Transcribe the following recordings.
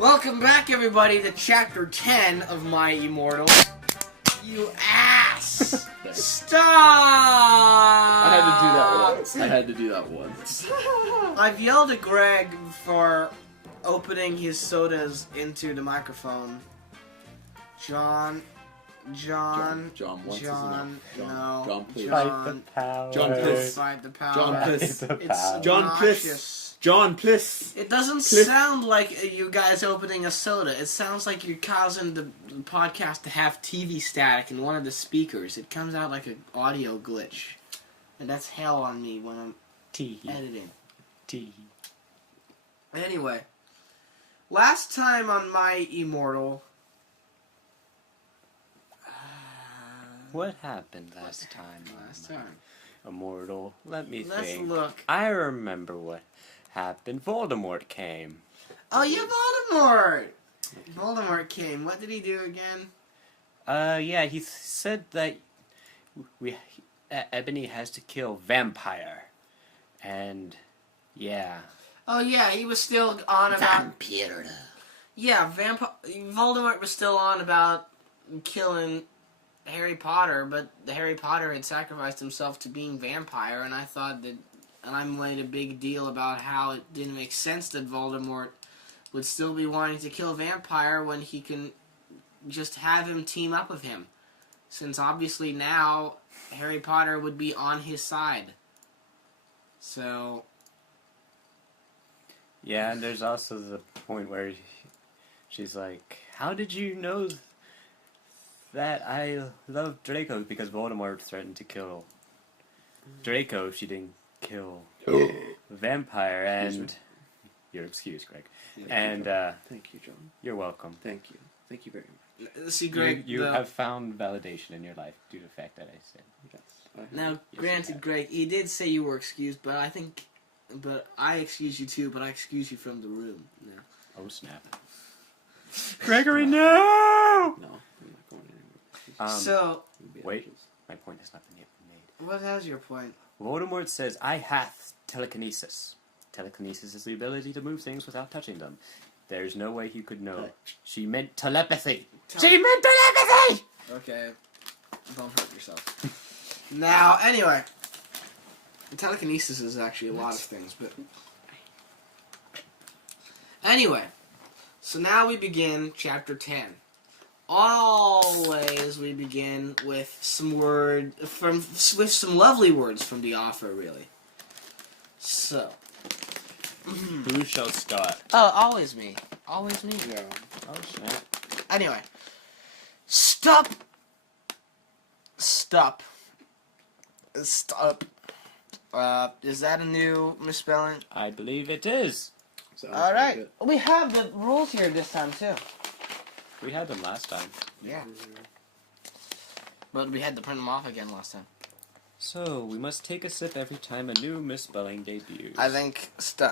Welcome back, everybody, to Chapter 10 of my Immortal. You ass! Stop! I had to do that once. I've yelled at Greg for opening his sodas into the microphone. John wants John, please. Fight the power. Fight the power. John, please. It's John, obnoxious. John, please. It doesn't sound like you guys opening a soda. It sounds like you're causing the podcast to have TV static in one of the speakers. It comes out like an audio glitch. And that's hell on me when I'm editing. Anyway, last time on my Immortal... What happened last time? Immortal. Let me think. Let's look. I remember what happened. Voldemort came. Oh, yeah, Voldemort! Voldemort came. What did he do again? Yeah, he said that Ebony has to kill Vampire. And, yeah. Oh, yeah, he was still on about... Vampire. Yeah, Voldemort was still on about killing Harry Potter, but Harry Potter had sacrificed himself to being vampire, and I thought that... And I made a big deal about how it didn't make sense that Voldemort would still be wanting to kill Vampire when he can just have him team up with him. Since obviously now Harry Potter would be on his side. So... Yeah, and there's also the point where she's like, how did you know that I love Draco? Because Voldemort threatened to kill Draco if she didn't kill Vampire, and you're excused, Greg. Thank you, John. You're welcome. Thank you very much. See, Greg, you have found validation in your life due to the fact that I said. Now, granted, Greg, he did say you were excused, but I excuse you too, but I excuse you from the room now. Oh, snap. Gregory, no! No, I'm not going anywhere. So, wait, my point has not been yet made. What is your point? Voldemort says, I hath telekinesis. Telekinesis is the ability to move things without touching them. There's no way he could know. She meant telepathy. She meant telepathy! Okay, don't hurt yourself. Now, anyway, telekinesis is actually a lot of things, but... Anyway, so now we begin Chapter 10. Always we begin with some lovely words from the author, really. So. Who shall start? Oh, always me. Always me. Yeah. Oh, snap. Anyway. Stop. Is that a new misspelling? I believe it is. Alright. We have the rules here this time, too. We had them last time. Yeah. But we had to print them off again last time. So, we must take a sip every time a new misspelling debuts. I think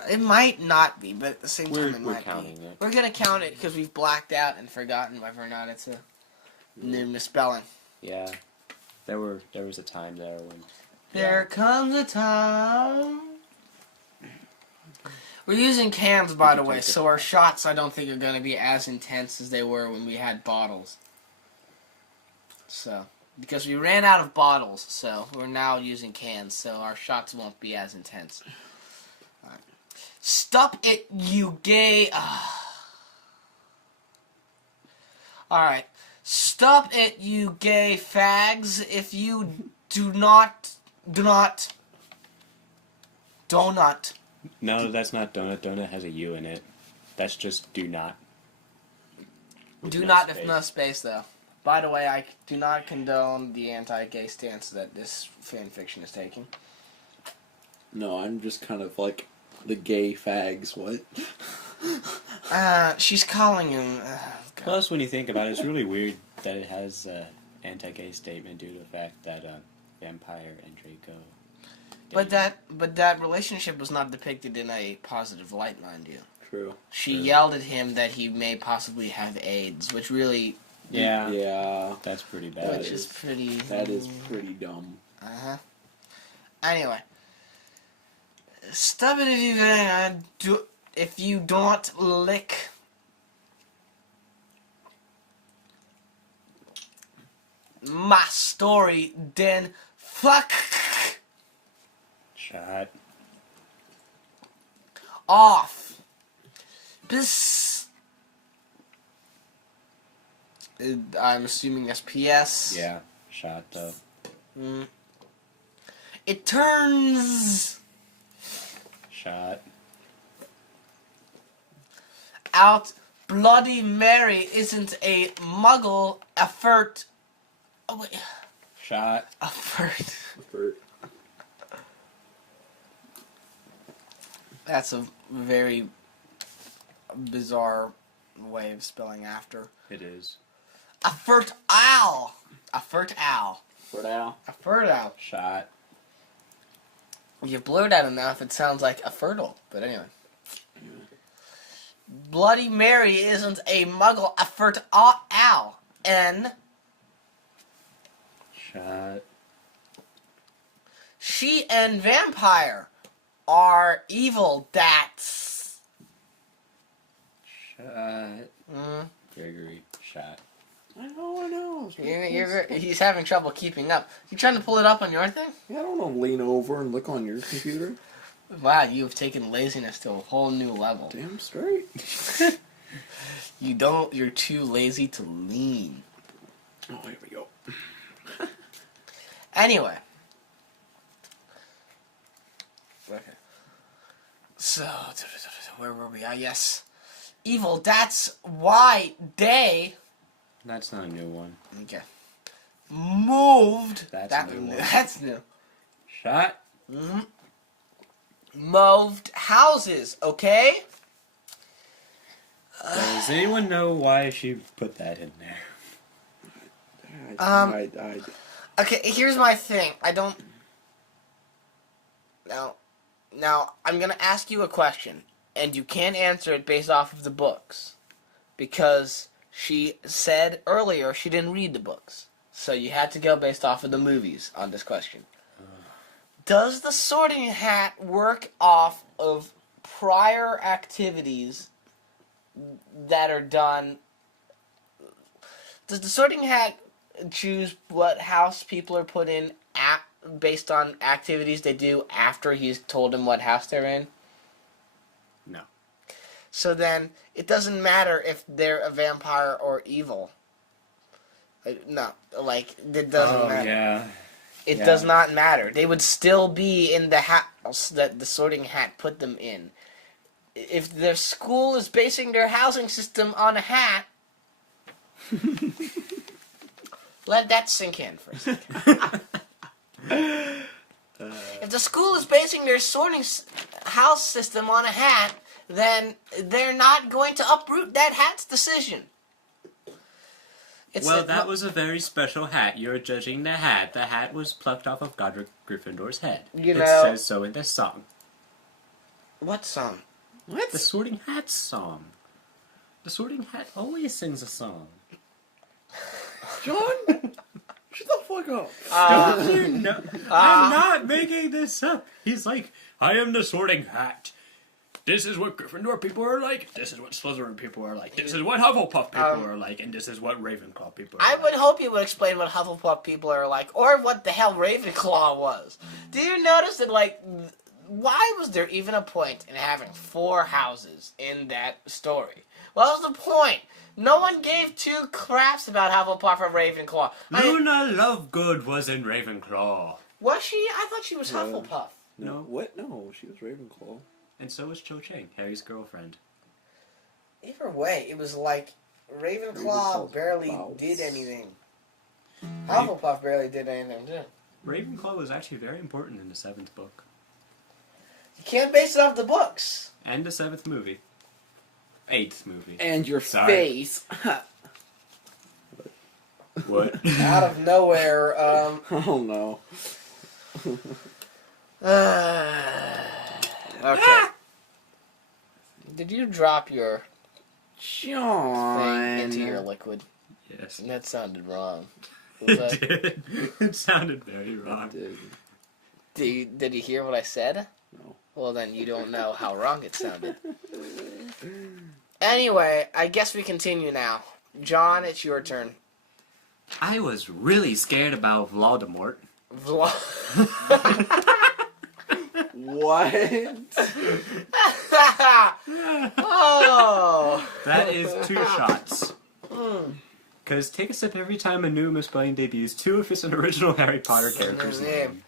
it might not be, but at the same time it we're might counting be. it. We're going to count it because we've blacked out and forgotten whether or not it's a new misspelling. Yeah. There was a time there when... There comes a time... We're using cans, by the way, so our shots I don't think are going to be as intense as they were when we had bottles. So, because we ran out of bottles, so we're now using cans, so our shots won't be as intense. Right. Stop it, you gay... Alright. Stop it, you gay fags. If you do not... Donut. No, that's not donut. Donut has a U in it. That's just do not. Do not if no space, though. By the way, I do not condone the anti-gay stance that this fanfiction is taking. No, I'm just kind of like The gay fags, what? She's calling him. Plus, when you think about it, it's really weird that it has an anti-gay statement due to the fact that Vampire and Draco. But that relationship was not depicted in a positive light, mind you. True. She yelled at him that he may possibly have AIDS, which really... Yeah, that's pretty bad. That is pretty dumb. Anyway. Stop it if you don't lick... my story, then fuck Shot. off. Piss. I'm assuming that's PS. Yeah, shot though. It turns Shot. out Bloody Mary isn't a muggle, a flirt. Oh wait. Shot. A flirt. That's a very bizarre way of spelling after. It is. A flirt owl. A flirt owl. A flirt owl. Shot. You blurred out enough, it sounds like a fertile. But anyway. Bloody Mary isn't a muggle, a flirt owl. N. Shot. She and Vampire are evil. That's... Shot. Gregory. Shot. I know. He's having trouble keeping up. You trying to pull it up on your thing? Yeah, I don't know. Lean over and look on your computer. Wow, you have taken laziness to a whole new level. Damn straight. You're too lazy to lean. Oh, here we go. Anyway. Okay. So, where were we? Yes. Evil, that's why they... That's not a new one. Okay. Moved... That's a new one. That's new. Shot. Moved houses, okay? Does anyone know why she put that in there? Okay, here's my thing. I don't... Now, I'm going to ask you a question, and you can't answer it based off of the books. Because she said earlier she didn't read the books. So you had to go based off of the movies on this question. Does the Sorting Hat work off of prior activities that are done? Does the Sorting Hat choose what house people are put in based on activities they do after he's told them what house they're in? No. So then, it doesn't matter if they're a vampire or evil. No, it doesn't matter. Yeah. It does not matter. They would still be in the house that the Sorting Hat put them in. If their school is basing their housing system on a hat, let that sink in for a second. If the school is basing their sorting house system on a hat, then they're not going to uproot that hat's decision. That was a very special hat. You're judging the hat. The hat was plucked off of Godric Gryffindor's head. It says so in this song. What song? What? The Sorting Hat song. The Sorting Hat always sings a song. John? Shut the fuck up. I'm not making this up. He's like, I am the Sorting Hat. This is what Gryffindor people are like. This is what Slytherin people are like. This is what Hufflepuff people are like. And this is what Ravenclaw people are like. I would hope you would explain what Hufflepuff people are like, or what the hell Ravenclaw was. Do you notice that, why was there even a point in having 4 houses in that story? What was the point? No one gave 2 craps about Hufflepuff or Ravenclaw. Luna Lovegood was in Ravenclaw. Was she? I thought she was Hufflepuff. No. What? No, she was Ravenclaw. And so was Cho Chang, Harry's girlfriend. Either way, it was like Ravenclaw barely did anything. Hufflepuff barely did anything too. Ravenclaw was actually very important in the 7th book. You can't base it off the books. And the 7th movie. 8th movie. And your Sorry. face. What? Out of nowhere. Oh no. Okay. Did you drop your John. thing into your liquid? Yes. That sounded wrong. Was It did. It sounded very wrong. Did you hear what I said? No. Well, then you don't know how wrong it sounded. Anyway, I guess we continue now. John, it's your turn. I was really scared about Voldemort. What? Oh! That is 2 shots. Because take a sip every time a new misspelling debuts. 2 if it's an original Harry Potter character's name.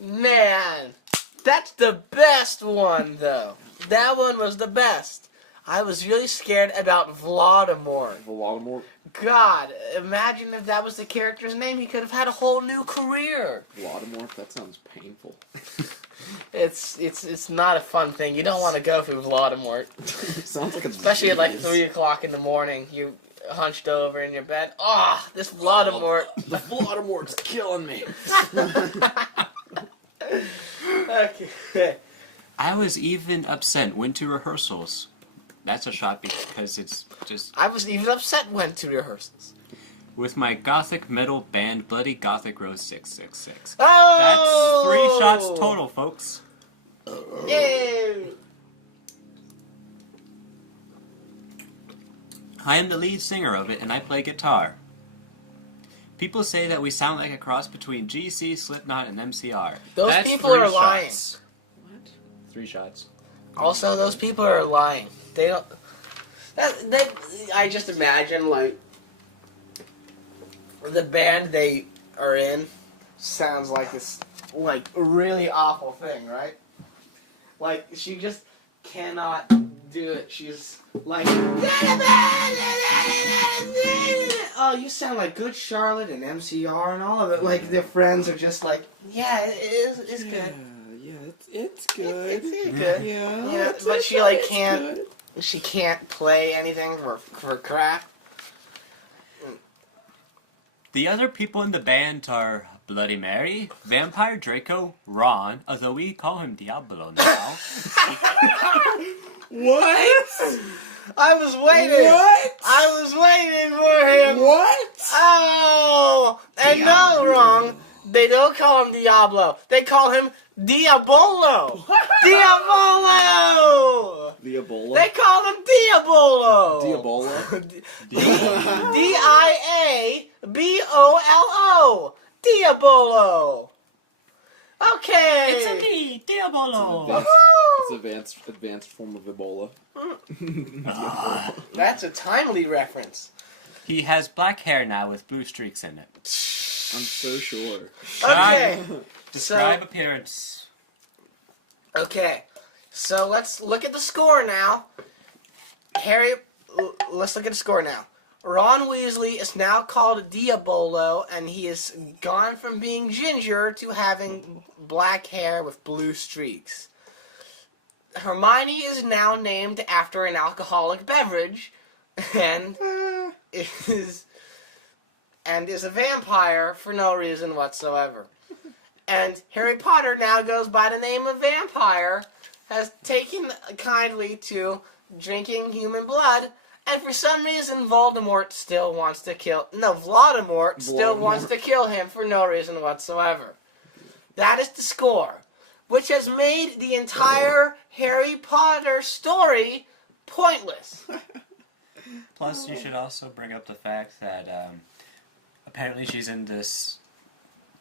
Man, that's the best one, though. That one was the best. I was really scared about Voldemort. Voldemort? God, imagine if that was the character's name. He could have had a whole new career. Voldemort? That sounds painful. It's not a fun thing. You don't want to go through Voldemort. Sounds like a Especially at like disease. 3 o'clock in the morning. You hunched over in your bed. Oh, this Voldemort. The Voldemort's killing me. Okay. I was even upset went to rehearsals. That's a shot because it's just... I was even upset went to rehearsals. With my gothic metal band, Bloody Gothic Rose 666. Oh! That's 3 shots total, folks. Yay! I am the lead singer of it, and I play guitar. People say that we sound like a cross between GC, Slipknot, and MCR. Those That's people 3 are lying. shots. What? 3 shots. Also, those people are lying. They don't... I just imagine, like, the band they are in sounds like this, like, really awful thing, right? Like, she just cannot do it. She's like, oh, you sound like Good Charlotte and MCR and all of it. Like, their friends are just like, yeah, it's good. Yeah, it's good. It's good. Yeah, Yeah, but she, like, can't... She can't play anything for crap. The other people in the band are Bloody Mary, Vampire Draco, Ron, although we call him Diablo now. What? I was waiting. What? I was waiting for him. What? Oh, and no, wrong. They don't call him Diablo. They call him Diabolo. Diabolo. The Ebola? They call him Diabolo. Diabola? D-I-A-B-O-L-O. Diabolo. Okay. It's a D, Diabolo. It's advanced form of Ebola. That's a timely reference. He has black hair now with blue streaks in it. I'm so sure. Okay. Describe appearance. Okay. So let's look at the score now. Let's look at the score now. Ron Weasley is now called Diabolo, and he has gone from being ginger to having black hair with blue streaks. Hermione is now named after an alcoholic beverage, and is a vampire for no reason whatsoever. And Harry Potter now goes by the name of Vampire, has taken kindly to drinking human blood, and for some reason Voldemort still wants to kill... No, Voldemort still wants to kill him for no reason whatsoever. That is the score, which has made the entire Harry Potter story pointless. Plus, you should also bring up the fact that apparently she's in this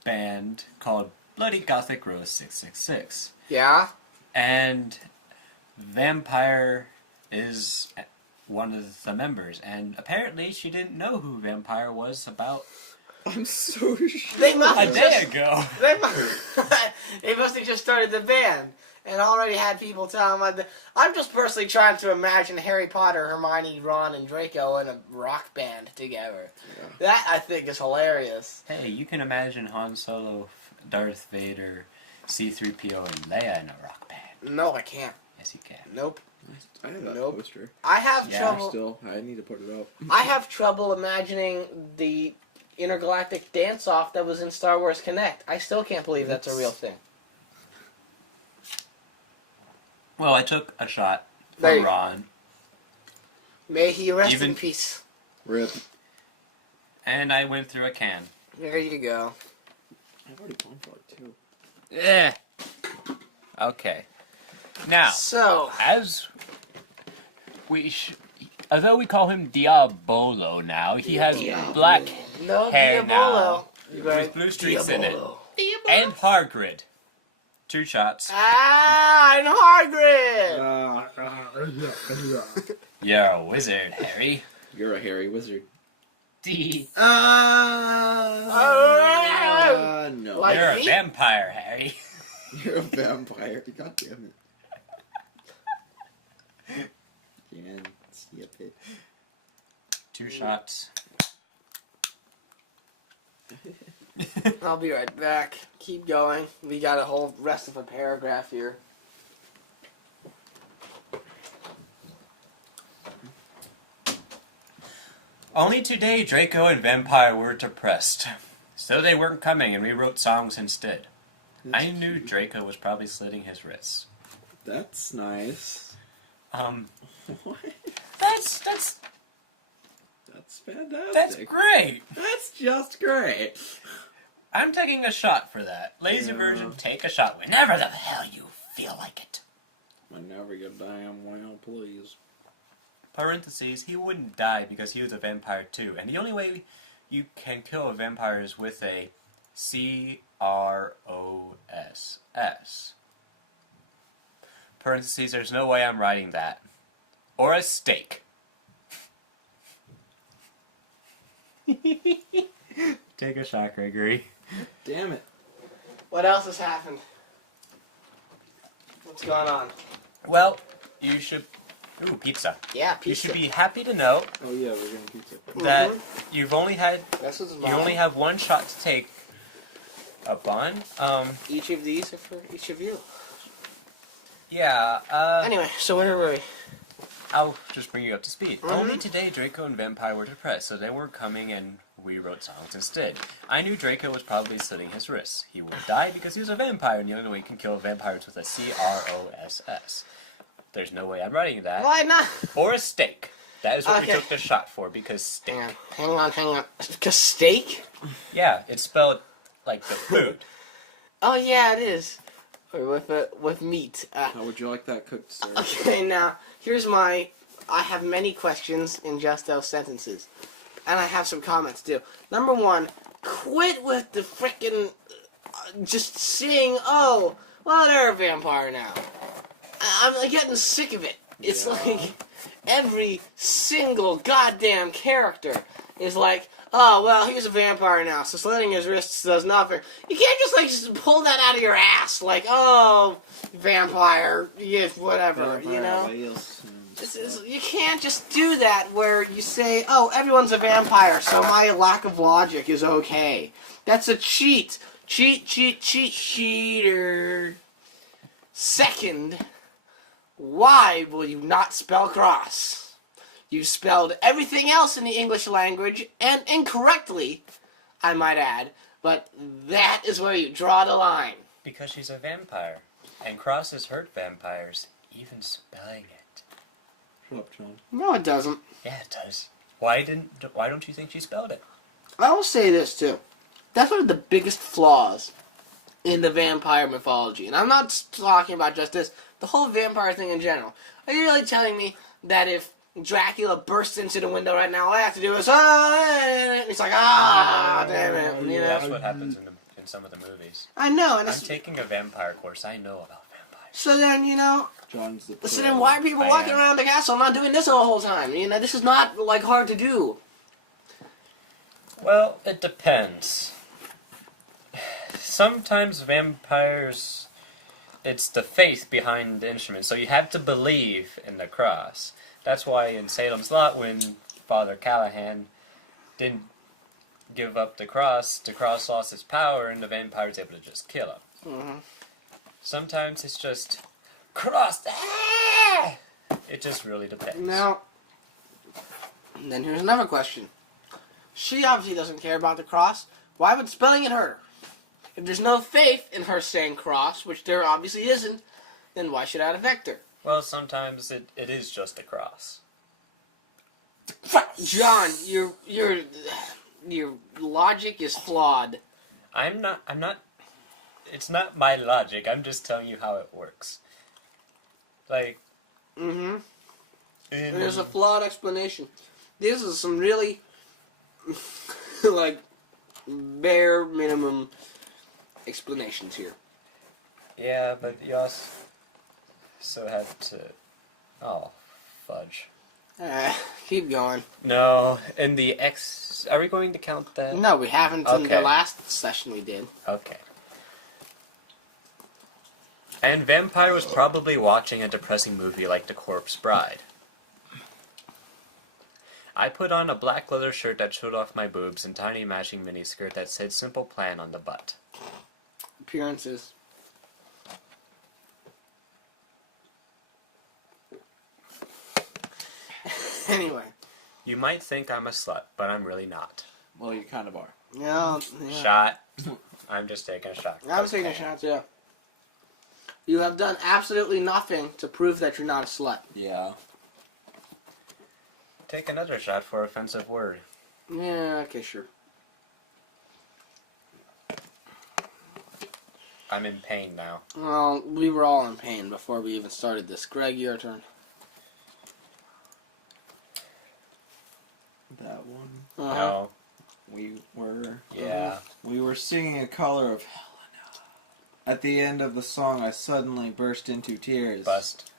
band called Bloody Gothic Rose 666. Yeah? And Vampire is one of the members. And apparently she didn't know who Vampire was about I'm so sure. They must a have day just, ago. they must have just started the band and already had people tell them. I'm just personally trying to imagine Harry Potter, Hermione, Ron, and Draco in a rock band together. Yeah. That, I think, is hilarious. Hey, you can imagine Han Solo, Darth Vader, C-3PO, and Leia in a rock band. No, I can't. Yes, you can. Nope. I have that poster. I have Yeah. trouble. Still, I need to put it up. I have trouble imagining the intergalactic dance-off that was in Star Wars Connect. I still can't believe that's a real thing. Well, I took a shot There for you- Ron, May he rest Even- in peace. Rip. and I went through a can. There you go. I've already gone for like 2. Yeah. Okay. Now, So, although we call him Diabolo now, he has Diabolo. black no hair Diabolo. with blue streaks in it, Diabolo. and Hargrid. 2 shots. Ah, I'm Hargrid! You're a wizard, Harry. You're a hairy wizard. D. No. Like You're a me? vampire, Harry. You're a vampire. God damn it. Can't skip it. 2 shots. I'll be right back. Keep going. We got a whole rest of a paragraph here. Only today Draco and Vampire were depressed. So they weren't coming and we wrote songs instead. I knew Draco was probably slitting his wrists. That's nice. What? That's That's fantastic. that's great. That's just great. I'm taking a shot for that. Lazy version, take a shot whenever the hell you feel like it. Whenever you damn well, please. Parentheses, he wouldn't die because he was a vampire too, and the only way you can kill a vampire is with a CROSS. Parentheses, there's no way I'm writing that. Or a steak. Take a shot, Gregory. Damn it. What else has happened? What's going on? Well, you should... Ooh, pizza. Yeah, You pizza. should be happy to know Oh yeah, we're getting pizza. that you've only had... This is You mine. only have 1 shot to take up on. Each of these are for each of you. Yeah, Anyway, so where were we? I'll just bring you up to speed. Mhm. Only today Draco and Vampire were depressed, so they weren't coming and we wrote songs instead. I knew Draco was probably slitting his wrists. He would die because he was a vampire, and the only way you can kill vampires with a CROSS. There's no way I'm writing that. Why not? Or a steak. That is what we Okay. took the shot for, because steak. Hang on. Cause steak? Yeah, it's spelled like the food. Oh yeah, it is. Or with meat. How would you like that cooked, sir? Okay, now here's my. I have many questions in just those sentences, and I have some comments too. Number 1, quit with the frickin' just saying, "Oh, well, they're a vampire now." I'm like, getting sick of it. It's Yeah. like every single goddamn character is like, "Oh, well, he's a vampire now, so slitting his wrists does nothing." You can't just pull that out of your ass, like, "Oh, vampire, yeah, whatever," you know? You can't just do that where you say, "Oh, everyone's a vampire, so my lack of logic is okay." That's a cheat. Cheater. Second, why will you not spell cross? You spelled everything else in the English language, and incorrectly, I might add, but that is where you draw the line. Because she's a vampire. And crosses hurt vampires, even spelling it. Shut up, John. No, it doesn't. Yeah, it does. Why don't you think she spelled it? I will say this, too. That's one of the biggest flaws in the vampire mythology. And I'm not talking about just this. The whole vampire thing in general. Are you really telling me that if Dracula bursts into the window right now, all I have to do is, and it's like, damn it, you know? That's what happens in some of the movies. I know, and I'm it's, taking a vampire course. I know about vampires. so then, you know, John's the so pro. then why are people I walking am. around the castle not doing this the whole time? You know, this is not, like, hard to do. Well, it depends. Sometimes vampires, it's the faith behind the instrument, so you have to believe in the cross. That's why in Salem's Lot, when Father Callahan didn't give up the cross lost its power, and the vampire's able to just kill him. Mm-hmm. Sometimes it's just cross. Ah! It just really depends. Now, then here's another question. She obviously doesn't care about the cross. Why would spelling it hurt her? If there's no faith in her saying cross, which there obviously isn't, then why should that affect her? Well, sometimes it is just a cross. John, your logic is flawed. I'm not. It's not my logic. I'm just telling you how it works. Like. Mm-hmm. There's a flawed explanation. This is some really, like, bare minimum explanations here. Yeah, but you also had to... Oh, fudge. Keep going. No, in the X... Are we going to count that? No, we haven't in Okay. the last session we did. Okay. And Vampire was probably watching a depressing movie like The Corpse Bride. I put on a black leather shirt that showed off my boobs and tiny matching miniskirt that said Simple Plan on the butt. Appearances. Anyway. You might think I'm a slut, but I'm really not. Well, you kind of are. Yeah. Shot. I'm just taking a shot. I'm taking a shot, yeah. You have done absolutely nothing to prove that you're not a slut. Yeah. Take another shot for offensive word. Yeah, okay, sure. I'm in pain now. Well, we were all in pain before we even started this. Greg, your turn. That one. No. We were. Yeah. We were singing A Color of Helena. At the end of the song, I suddenly burst into tears. Bust.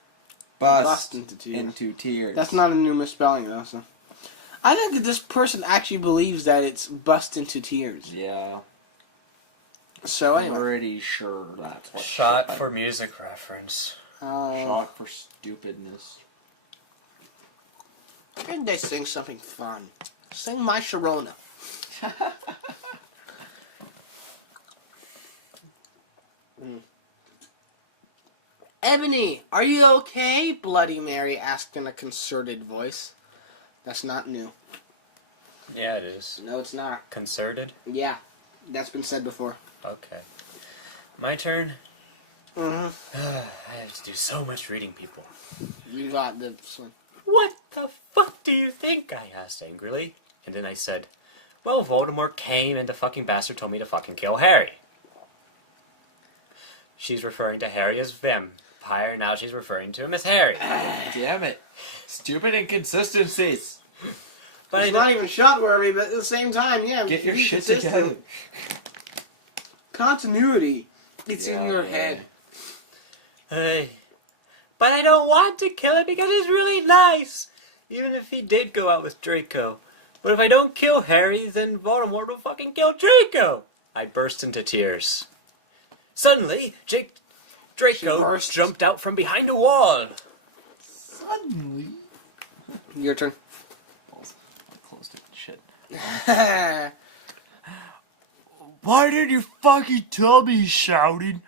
Bust into tears. into tears. That's not a new misspelling, though. So. I think that this person actually believes that it's bust into tears. Yeah. So anyway. Pretty sure that's what. Shot for music reference. Shot for stupidness. I think they sing something fun. Sing My Sharona. Ebony, are you okay? Bloody Mary asked in a concerted voice. That's not new. Yeah, it is. No, it's not. Concerted? Yeah, that's been said before. Okay. My turn? Mm-hmm. I have to do so much reading, people. You got this one. What the fuck do you think? I asked angrily. And then I said, well, Voldemort came and the fucking bastard told me to fucking kill Harry. She's referring to Harry as vampire, now she's referring to him as Harry. Damn it. Stupid inconsistencies. But it's not even shot worthy, but at the same time, yeah. Get your shit consistent. together. Continuity. It's in your head. Hey. But I don't want to kill him because he's really nice. Even if he did go out with Draco. But if I don't kill Harry, then Voldemort will fucking kill Draco. I burst into tears. Suddenly, Draco jumped out from behind a wall. Suddenly. Your turn. Close to shit. Why did you fucking tell me? He shouted.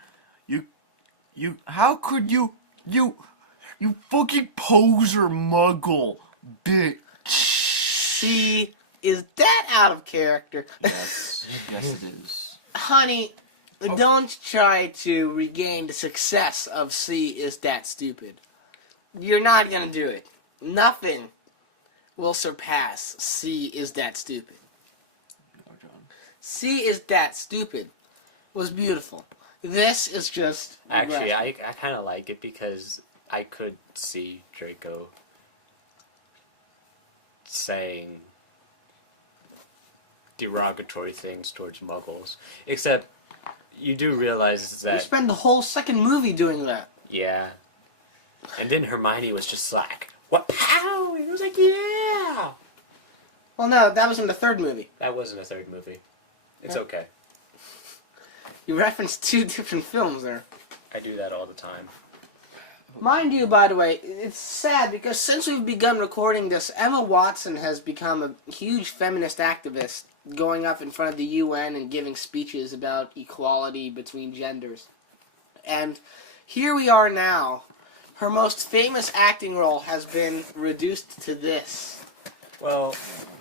How could you fucking poser muggle, bitch. See, is that out of character? Yes. Yes, it is. Honey, don't try to regain the success of C is that stupid. You're not gonna do it. Nothing will surpass C is that stupid. Oh, John. C is that stupid was beautiful. This is just... Actually, I kind of like it because I could see Draco saying derogatory things towards Muggles. Except, you do realize You that... spend the whole second movie doing that. Yeah. And then Hermione was just like, what? Pow! It was like, yeah! Well, no, that was in the third movie. That wasn't a third movie. It's okay. You referenced two different films there. I do that all the time. Mind you, by the way, it's sad because since we've begun recording this, Emma Watson has become a huge feminist activist, going up in front of the UN and giving speeches about equality between genders. And here we are now, her most famous acting role has been reduced to this. Well,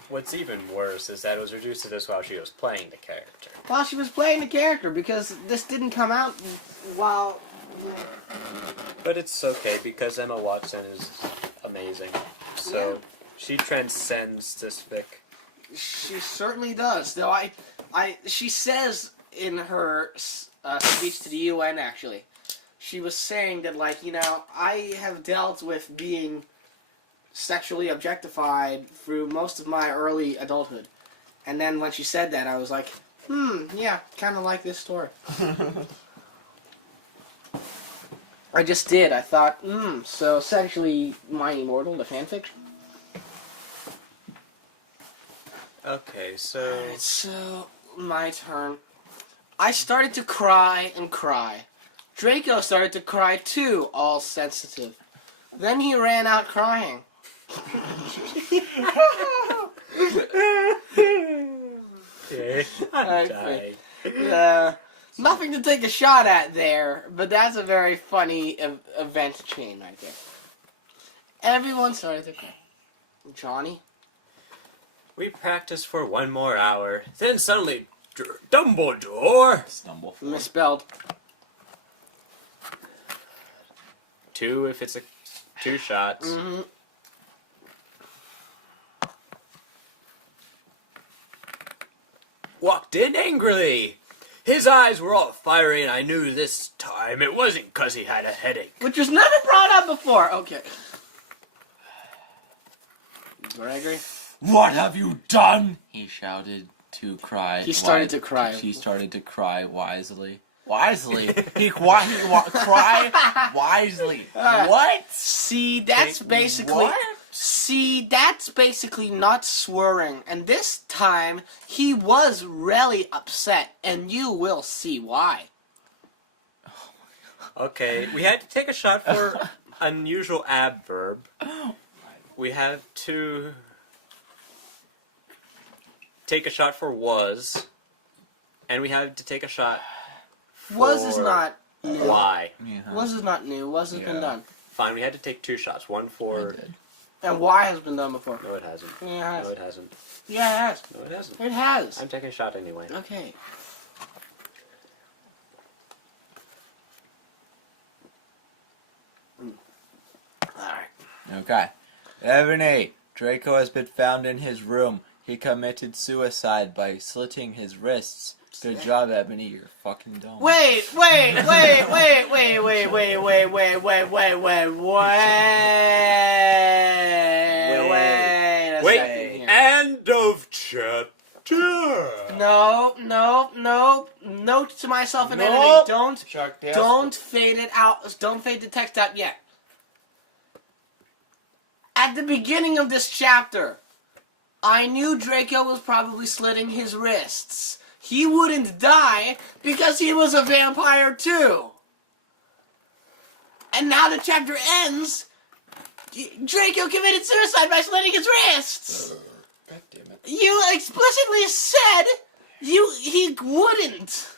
what's even worse is that it was reduced to this while she was playing the character. While she was playing the character, because this didn't come out while... But it's okay, because Emma Watson is amazing. So, she transcends this fic. She certainly does. Though she says in her speech to the UN, actually, she was saying that, like, you know, I have dealt with being sexually objectified through most of my early adulthood. And then when she said that, I was like, yeah, kind of like this story. I just did. I thought, so essentially my Immortal, the fanfiction? Okay, so... Alright, so my turn. I started to cry and cry. Draco started to cry too, all sensitive. Then he ran out crying. Okay, Okay. Nothing to take a shot at there, but that's a very funny event chain right there. Everyone started to cry. Johnny? We practiced for 1 more hour. Then suddenly, Dumbledore! Misspelled. 2 if it's 2 shots. Mm-hmm. Walked in angrily. His eyes were all fiery, and I knew this time it wasn't 'cause he had a headache. Which was never brought up before. Okay. Gregory? What have you done? He shouted to cry. He started to cry. He started to cry wisely. Wisely? He cried wisely. What? See, that's basically... What? See, that's basically not swearing. And this time, he was really upset. And you will see why. Okay, we had to take a shot for unusual adverb. We had to take a shot for was. And we had to take a shot for Was is not new. why. Yeah. Was is not new. Was has been done. Fine, we had to take 2 shots. One for... And why has been done before. No, it hasn't. Yeah, it No, has. it hasn't. Yeah, it has. No, it hasn't. It has. I'm taking a shot anyway. Okay. Alright. Okay. Ebony, Draco has been found in his room. He committed suicide by slitting his wrists. Good job, Ebony. You're fucking dumb. Wait a second here. End of chapter. No. Note to myself and enemy. Nope. Don't fade it out. Don't fade the text out yet. At the beginning of this chapter, I knew Draco was probably slitting his wrists. He wouldn't die because he was a vampire too. And now the chapter ends. Draco committed suicide by slitting his wrists. God damn it. You explicitly said he wouldn't.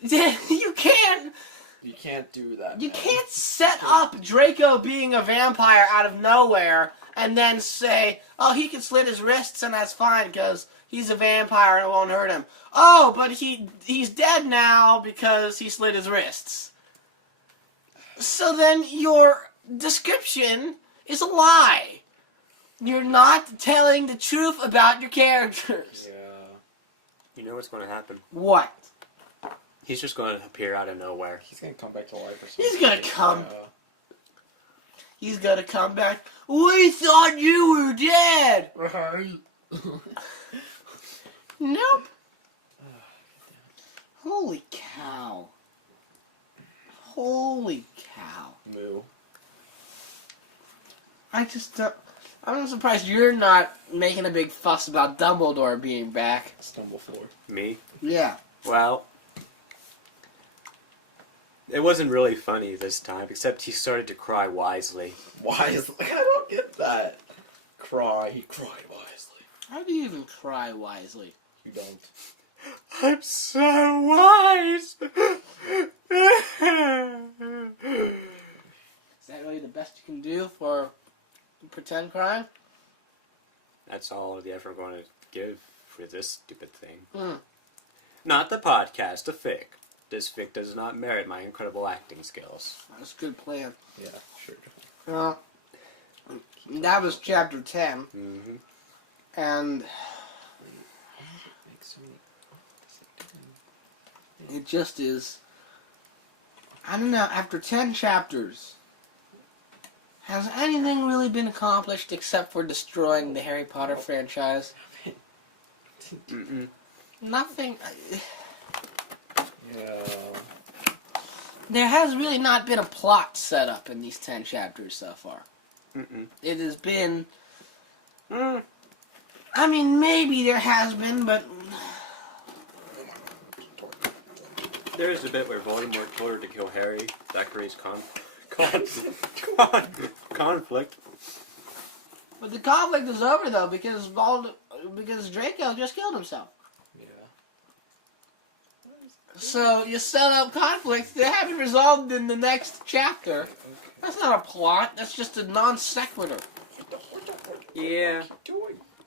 You can't. You can't do that. You man. can't set up Draco being a vampire out of nowhere and then say, oh, he can slit his wrists and that's fine because he's a vampire and it won't hurt him. Oh, but he's dead now because he slit his wrists. So then your description is a lie. You're not telling the truth about your characters. Yeah. You know what's going to happen? What? He's just going to appear out of nowhere. He's gonna come back to life or something. He's gonna come. He's gonna come back. We thought you were dead. Nope. Holy cow. Holy cow. Moo. I'm surprised you're not making a big fuss about Dumbledore being back. Stumble floor. Me? Yeah. Well, it wasn't really funny this time, except he started to cry wisely. Wisely? I don't get that. Cry. He cried wisely. How do you even cry wisely? You don't. I'm so wise! best you can do for pretend crime. That's all the effort I'm going to give for this stupid thing. Mm. Not the podcast, a fic. This fic does not merit my incredible acting skills. That's a good plan. Yeah, sure. That was chapter 10. Mm-hmm. And it just is... I don't know, after 10 chapters, has anything really been accomplished except for destroying the Harry Potter franchise? Mm-mm. Nothing. Yeah. There has really not been a plot set up in these 10 chapters so far. Mm-mm. It has been... I mean, maybe there has been, but... There is a bit where Voldemort told her to kill Harry. That creates conflict. But the conflict is over, though, because Draco just killed himself. Yeah. So you set up conflict that haven't resolved in the next chapter. Okay. That's not a plot. That's just a non sequitur. Yeah.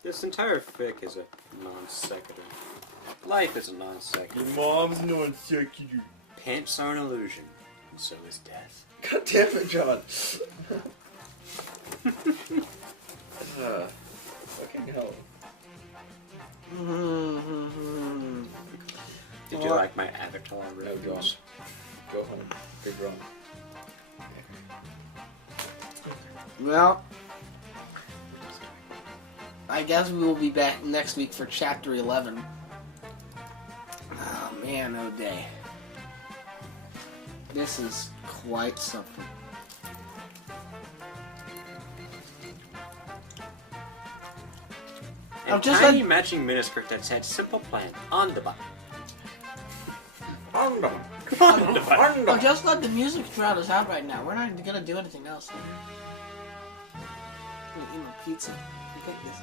This entire fic is a non sequitur. Life is a non sequitur. Your mom's non sequitur. Pants are an illusion, and so is death. God damn it, John. Fucking hell. Did you like my avatar No, John. reviews? Go home. Big wrong. Well, I guess we will be back next week for chapter 11. Oh man, oh day. This is quite something. And just tiny matching miniskirt that said "Simple Plan" on the bottom. Oh, just let the music drown us out right now. We're not gonna do anything else. I'm gonna eat my pizza. You take this.